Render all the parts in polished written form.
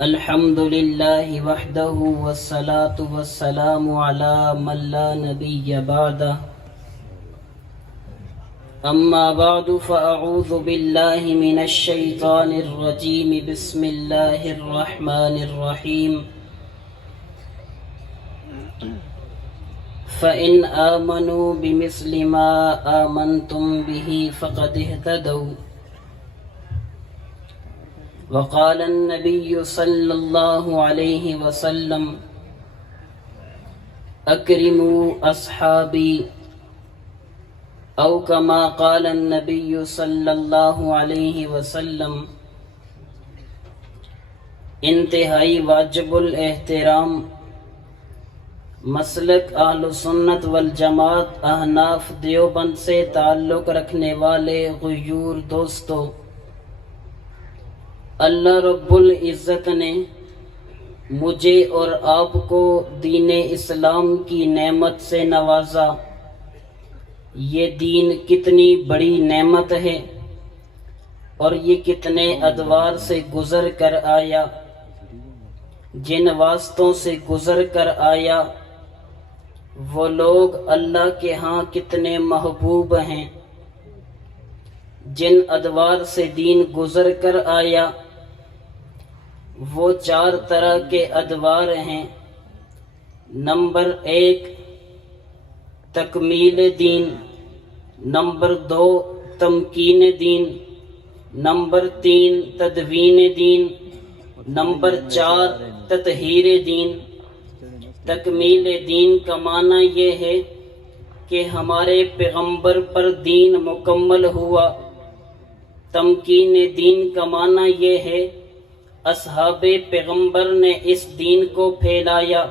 الحمد لله وحده والصلاة والسلام على من لا نبي بعده أما بعد فأعوذ بالله من الشيطان الرجيم بسم الله الرحمن الرحيم فإن آمنوا بمثل ما آمنتم به فقد اهتدوا وقال النبي صلى الله عليه وسلم أكرموا أصحابي أو كما قال النبي صلى الله عليه وسلم انتہائی واجب الاحترام مسلک اہل سنت والجماعت احناف دیوبند سے تعلق رکھنے والے غیور دوستو، اللہ رب العزت نے مجھے اور آپ کو دین اسلام کی نعمت سے نوازا۔ یہ دین کتنی بڑی نعمت ہے اور یہ کتنے ادوار سے گزر کر آیا، جن واسطوں سے گزر کر آیا وہ لوگ اللہ کے ہاں کتنے محبوب ہیں۔ جن ادوار سے دین گزر کر آیا وہ 4 طرح کے ادوار ہیں۔ نمبر 1 تکمیل دین، نمبر 2 تمکین دین، نمبر 3 تدوین دین، نمبر 4 تطہیر دین۔ تکمیل دین کا معنی یہ ہے کہ ہمارے پیغمبر پر دین مکمل ہوا۔ تمکین دین کا معنی یہ ہے اصحاب پیغمبر نے اس دین کو پھیلایا۔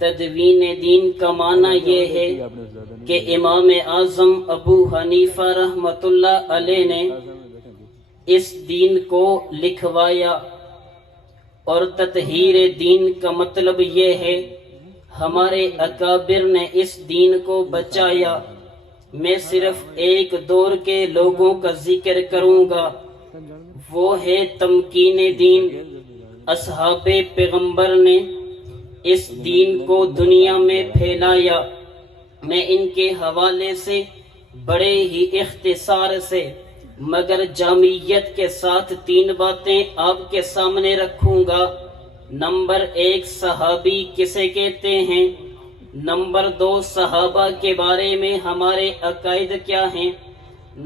تدوین دین کا معنی یہ ہے کہ امام اعظم ابو حنیفہ رحمۃ اللہ علیہ نے اس دین کو لکھوایا۔ اور تطہیر دین کا مطلب یہ ہے ہمارے اکابر نے اس دین کو بچایا۔ میں صرف ایک دور کے لوگوں کا ذکر کروں گا، وہ ہے تمکین دین۔ اصحاب پیغمبر نے اس دین کو دنیا میں پھیلایا۔ میں ان کے حوالے سے بڑے ہی اختصار سے مگر جامعیت کے ساتھ 3 باتیں آپ کے سامنے رکھوں گا۔ نمبر 1 صحابی کسے کہتے ہیں، نمبر 2 صحابہ کے بارے میں ہمارے عقائد کیا ہیں،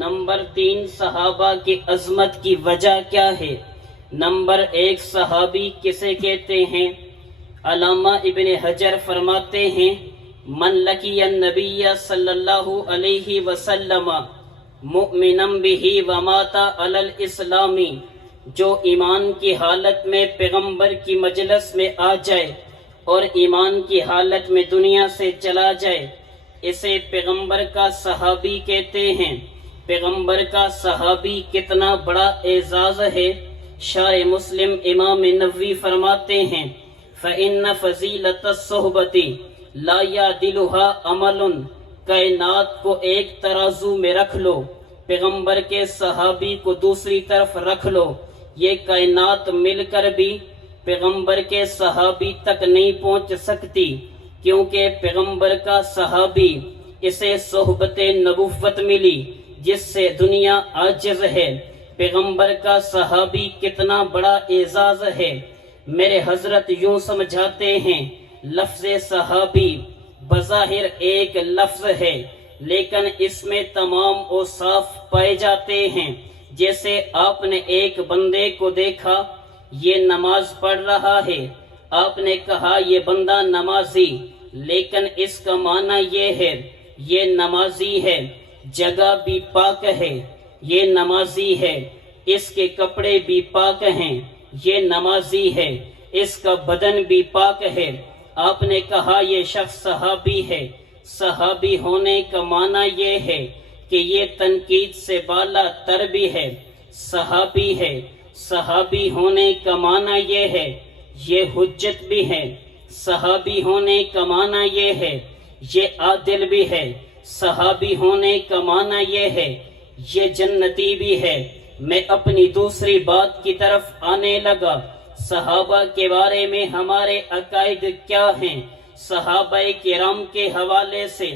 نمبر 3 صحابہ کی عظمت کی وجہ کیا ہے۔ نمبر 1 صحابی کسے کہتے ہیں؟ علامہ ابن حجر فرماتے ہیں من لقی النبی صلی اللہ علیہ وسلم مؤمنا بہ ومات علی الاسلام، جو ایمان کی حالت میں پیغمبر کی مجلس میں آ جائے اور ایمان کی حالت میں دنیا سے چلا جائے، اسے پیغمبر کا صحابی کہتے ہیں۔ پیغمبر کا صحابی کتنا بڑا اعزاز ہے۔ شارح مسلم امام نووی فرماتے ہیں فإن فضیلت الصحبۃ لا یعدلها عمل، کائنات کو ایک ترازو میں رکھ لو، پیغمبر کے صحابی کو دوسری طرف رکھ لو، یہ کائنات مل کر بھی پیغمبر کے صحابی تک نہیں پہنچ سکتی، کیونکہ پیغمبر کا صحابی اسے صحبت نبوت ملی جس سے دنیا عاجز ہے۔ پیغمبر کا صحابی کتنا اعزاز اعزاز ہے۔ میرے حضرت یوں سمجھاتے ہیں لفظ صحابی بظاہر ایک لفظ ہے لیکن اس میں تمام اوصاف پائے جاتے ہیں۔ جیسے آپ نے ایک بندے کو دیکھا یہ نماز پڑھ رہا ہے، آپ نے کہا یہ بندہ نمازی، لیکن اس کا معنی یہ ہے یہ نمازی ہے، جگہ بھی پاک ہے، یہ نمازی ہے، اس کے کپڑے بھی پاک ہیں، یہ نمازی ہے، اس کا بدن بھی پاک ہے۔ آپ نے کہا یہ شخص صحابی ہے۔ صحابی ہونے کا معنی یہ ہے کہ یہ تنقید سے بالا تر بھی ہے، صحابی ہے۔ صحابی ہونے کا معنی یہ ہے یہ حجت بھی ہے، صحابی ہونے کا معنی یہ ہے یہ عادل بھی ہے، صحابی ہونے کا معنی یہ ہے یہ جنتی بھی ہے، میں اپنی دوسری بات کی طرف آنے لگا۔ صحابہ کے بارے میں ہمارے عقائد کیا ہیں؟ صحابہ کرام کے حوالے سے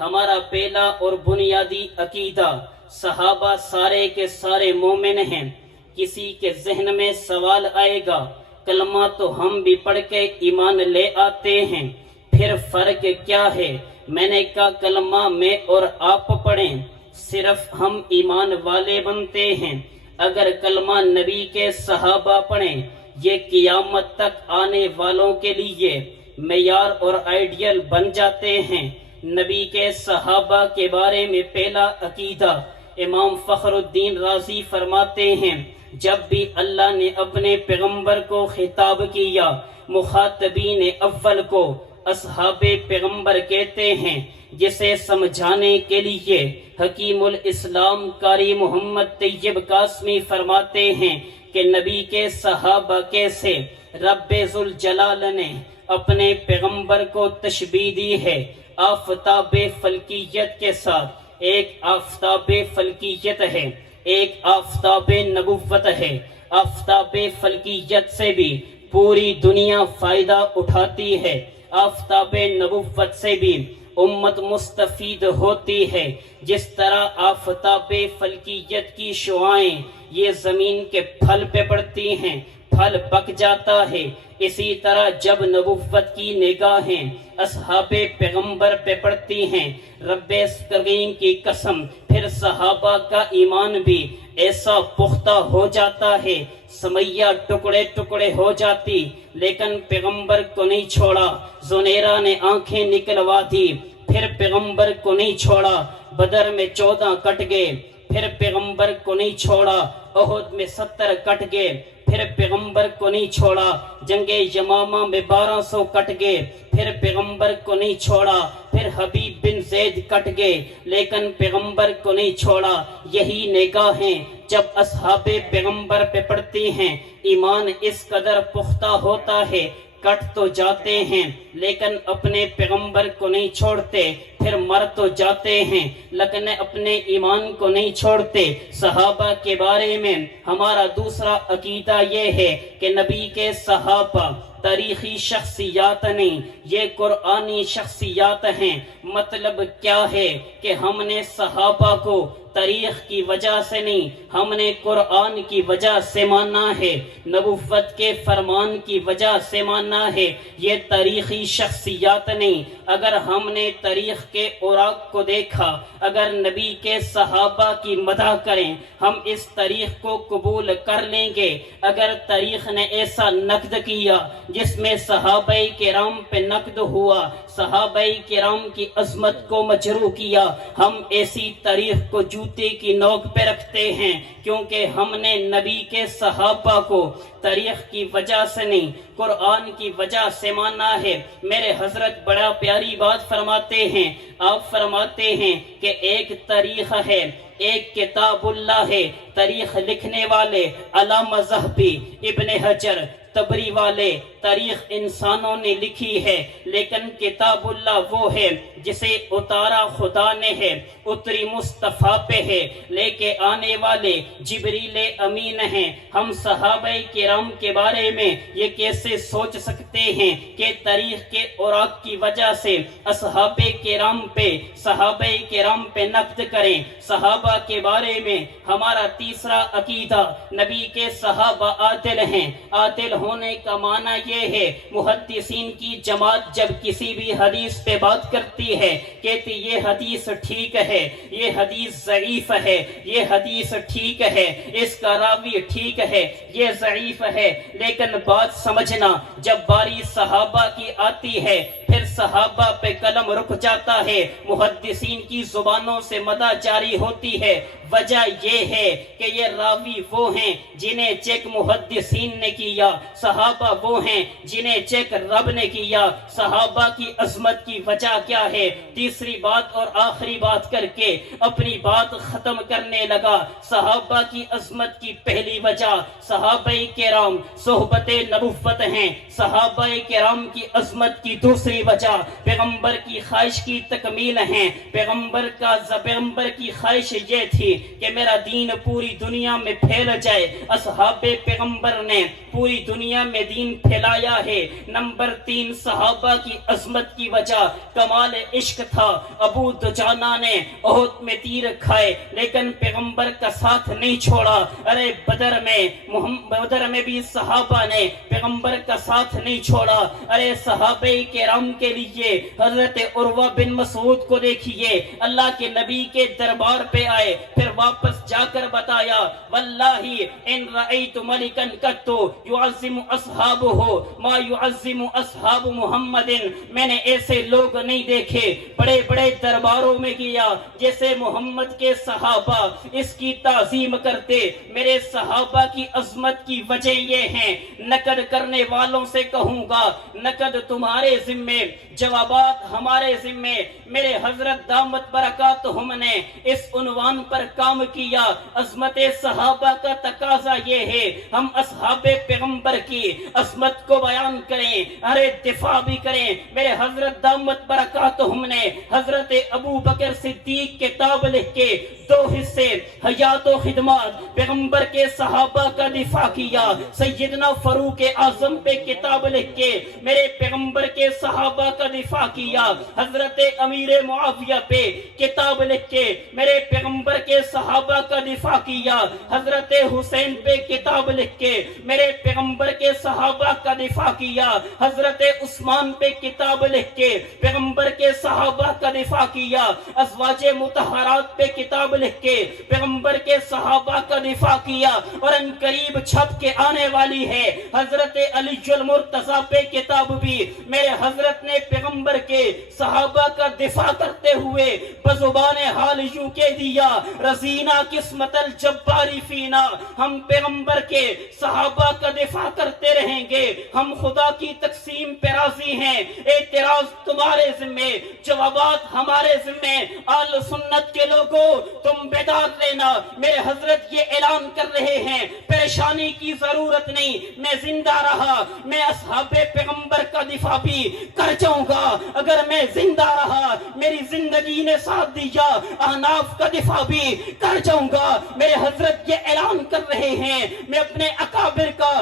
ہمارا پہلا اور بنیادی عقیدہ، صحابہ سارے کے سارے مومن ہیں۔ کسی کے ذہن میں سوال آئے گا، کلمہ تو ہم بھی پڑھ کے ایمان لے آتے ہیں، پھر فرق کیا ہے؟ میں نے کہا کلمہ میں اور آپ پڑھیں صرف ہم ایمان والے بنتے ہیں۔ اگر کلمہ نبی کے صحابہ پڑھیں، یہ قیامت تک آنے والوں کے لیے معیار اور آئیڈیل بن جاتے ہیں۔ نبی کے صحابہ کے بارے میں پہلا عقیدہ، امام فخر الدین رازی فرماتے ہیں جب بھی اللہ نے اپنے پیغمبر کو خطاب کیا، مخاطبین اول کو اصحاب پیغمبر کہتے ہیں، جسے سمجھانے کے لیے حکیم الاسلام قاری محمد طیب قاسمی فرماتے ہیں کہ نبی کے صحابہ کیسے رب ذوالجلال نے اپنے پیغمبر کو تشبیہ دی ہے آفتاب فلکیت کے ساتھ۔ ایک آفتاب فلکیت ہے، ایک آفتاب نبوت ہے۔ آفتاب فلکیت سے بھی پوری دنیا فائدہ اٹھاتی ہے، آفتاب نبوت سے بھی امت مستفید ہوتی ہے۔ جس طرح آفتاب فلکیت کی شعاعیں یہ زمین کے پھل پہ پڑتی ہیں، پھل پک جاتا ہے، اسی طرح جب نبوت کی نگاہیں اصحاب پیغمبر پہ پڑتی ہیں، رب کریم کی قسم پھر صحابہ کا ایمان بھی ایسا پختہ ہو جاتا ہے، سمیہ ٹکڑے ٹکڑے ہو جاتی، لیکن پیغمبر کو نہیں چھوڑا۔ زنیرہ نے آنکھیں نکلوا دی، پھر پیغمبر کو نہیں چھوڑا۔ بدر میں 14 کٹ گئے، پھر پیغمبر کو نہیں چھوڑا۔ احد میں 70 کٹ گئے، پھر پیغمبر کو نہیں چھوڑا۔ جنگ یمامہ میں 1200 کٹ گئے، پھر پیغمبر کو نہیں چھوڑا۔ پھر حبیب بن زید کٹ گئے، لیکن پیغمبر کو نہیں چھوڑا۔ یہی نگاہیں جب اصحاب پیغمبر پہ پڑتی ہیں، ایمان اس قدر پختہ ہوتا ہے، کٹ تو جاتے ہیں لیکن اپنے پیغمبر کو نہیں چھوڑتے، پھر مر تو جاتے ہیں لیکن اپنے ایمان کو نہیں چھوڑتے۔ صحابہ کے بارے میں ہمارا دوسرا عقیدہ یہ ہے کہ نبی کے صحابہ تاریخی شخصیات نہیں، یہ قرآنی شخصیات ہیں۔ مطلب کیا ہے کہ ہم نے صحابہ کو تاریخ کی وجہ سے نہیں، ہم نے قرآن کی وجہ سے ماننا ہے، نبوت کے فرمان کی وجہ سے ماننا ہے، یہ تاریخی شخصیات نہیں۔ اگر ہم نے تاریخ کے اوراق کو دیکھا، اگر نبی کے صحابہ کی مدح کریں، ہم اس تاریخ کو قبول کر لیں گے۔ اگر تاریخ نے ایسا نقد کیا جس میں صحابہ کرام پہ نقد ہوا، صحابہ کرام کی عظمت کو مجروح کیا، ہم ایسی تاریخ کو جوتے کی نوک پہ رکھتے ہیں، کیونکہ ہم نے نبی کے صحابہ کو تاریخ کی وجہ سے نہیں، قرآن کی وجہ سے مانا ہے۔ میرے حضرت بڑا پیاری بات فرماتے ہیں، آپ فرماتے ہیں کہ ایک تاریخ ہے، ایک کتاب اللہ ہے۔ تاریخ لکھنے والے علامہ ذہبی، ابن حجر، تبری والے، تاریخ انسانوں نے لکھی ہے، لیکن کتاب اللہ وہ ہے جسے اتارا خدا نے ہے، اتری مصطفیٰ پہ ہے، لے کے آنے والے جبریل امین ہیں۔ ہم صحابہ کرام کے بارے میں یہ کیسے سوچ سکتے ہیں کہ تاریخ کے اوراق کی وجہ سے اصحاب کرام پہ، صحابہ کرام پہ نقد کریں؟ صحابہ کے بارے میں ہمارا تیسرا عقیدہ، نبی کے صحابہ عادل ہیں۔ عادل ہونے کا معنی یہ ہے، محدثین کی جماعت جب کسی بھی حدیث پہ بات کرتی ہے، کہتی یہ حدیث ٹھیک ہے، یہ حدیث ضعیف ہے، یہ حدیث ٹھیک ہے، اس کا راوی ٹھیک ہے، یہ ضعیف ہے۔ لیکن بات سمجھنا، جب باری صحابہ کی آتی ہے پھر صحابہ پہ قلم رک جاتا ہے، محدثین کی زبانوں سے مدح جاری ہوتی ہے۔ وجہ یہ ہے کہ یہ راوی وہ ہیں جنہیں چیک محدثین نے کیا، صحابہ وہ ہیں جنہیں چیک رب نے کیا۔ صحابہ کی عظمت کی وجہ کیا ہے؟ تیسری بات اور آخری بات کر کے اپنی بات ختم کرنے لگا۔ صحابہ کی عظمت کی پہلی وجہ، صحابہ کرام صحبت نبوت ہیں۔ صحابہ کرام کی عظمت کی دوسری وجہ وجہ پیغمبر کی خواہش کی تکمیل ہیں. پیغمبر کی خواہش یہ تھی کہ میرا دین پوری دنیا میں پھیل جائے. اصحاب پیغمبر نے پوری دنیا میں دین پھیلایا ہے. نمبر 3 صحابہ کی عظمت کی وجہ کمال عشق تھا. ابو دجانہ نے احد میں تیر کھائے لیکن پیغمبر کا ساتھ نہیں چھوڑا. ارے بدر میں بھی صحابہ نے پیغمبر کا ساتھ نہیں چھوڑا. ارے صحابہ کرام کے لیے حضرت عروہ بن مسعود کو دیکھیے، اللہ کے نبی کے دربار پہ آئے، پھر واپس جا کر بتایا واللہ ان رأیت ملکا قط یعظم اصحابہ ما یعظم اصحاب محمد. میں نے ایسے لوگ نہیں دیکھے، بڑے بڑے درباروں میں گیا جیسے محمد کے صحابہ اس کی تعظیم کرتے. میرے صحابہ کی عظمت کی وجہ یہ ہیں. نقد کرنے والوں سے کہوں گا نقد تمہارے ذمے، جوابات ہمارے ذمے. میرے حضرت دامت برکاتہم نے اس عنوان پر کام کیا. عظمت صحابہ کا تقاضا یہ ہے ہم اصحاب پیغمبر کی عظمت کو بیان کریں، ارے دفاع بھی کریں. میرے حضرت دامت برکاتہم نے حضرت ابو بکر صدیق کتاب لکھ کے 2 حصے حیات و خدمات پیغمبر کے صحابہ کا دفاع کیا. سیدنا فاروق اعظم پہ کتاب لکھ کے میرے پیغمبر کے صحابہ کا دفاع کیا. حضرت امیر معاویہ پہ کتاب لکھ کے میرے پیغمبر کے صحابہ کا دفاع کیا. حضرت حسین پہ کتاب لکھ کے میرے پیغمبر کے صحابہ کا دفاع کیا. حضرت عثمان پہ کتاب لکھ کے پیغمبر کے صحابہ کا دفاع کیا. ازواج مطہرات پہ کتاب لکھ کے پیغمبر کے صحابہ کا دفاع کیا. اور ان قریب چھپ کے آنے والی ہے حضرت علی المرتضیٰ پہ کتاب بھی میرے حضرت نے پیغمبر کے صحابہ کا دفاع کرتے ہوئے بزبان حال یوں کہہ دیا رضینا قسمت الجباری فینا. ہم پیغمبر کے صحابہ کا دفاع کرتے رہیں گے، ہم خدا کی تقسیم پہ راضی ہیں. اعتراض تمہارے ذمے، جوابات ہمارے ذمے. آل سنت کے لوگوں تم بیدار لینا. میرے حضرت یہ اعلان کر رہے ہیں پریشانی کی ضرورت نہیں، میں زندہ رہا میں اصحاب پیغمبر کا دفاع بھی کر جاؤں گا. اگر میں زندہ رہا میری زندگی نے ساتھ دیا احناف کا دفاع بھی کر جاؤں گا. میرے حضرت یہ اعلان کر رہے ہیں میں اپنے اکابر کا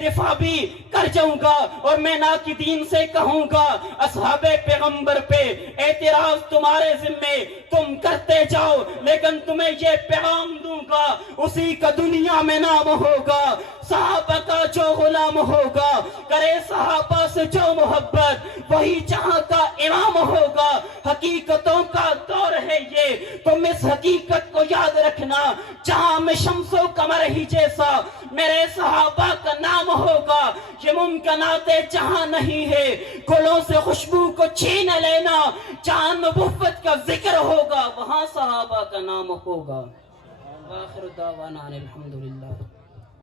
دفاع بھی کر جاؤں گا. اور میں ناقدین سے کہوں گا اصحاب پیغمبر پہ اعتراض تمہارے ذمے، تم کرتے جاؤ، لیکن تمہیں یہ پیغام دوں گا اسی کا دنیا میں نام ہوگا. صحابہ کا جو غلام ہوگا، کرے صحابہ سے جو محبت، وہی جہاں کا امام ہوگا. حقیقتوں کا دور ہے یہ، تم اس حقیقت کو یاد رکھنا. جہاں میں شمس و قمر ہی جیسا میرے صحابہ کا نام ہوگا. یہ ممکنات جہاں نہیں ہے گلوں سے خوشبو کو چھین لینا. جہاں نبوت کا ذکر ہوگا وہاں صحابہ کا نام ہوگا. آخر دعوانا الحمدللہ.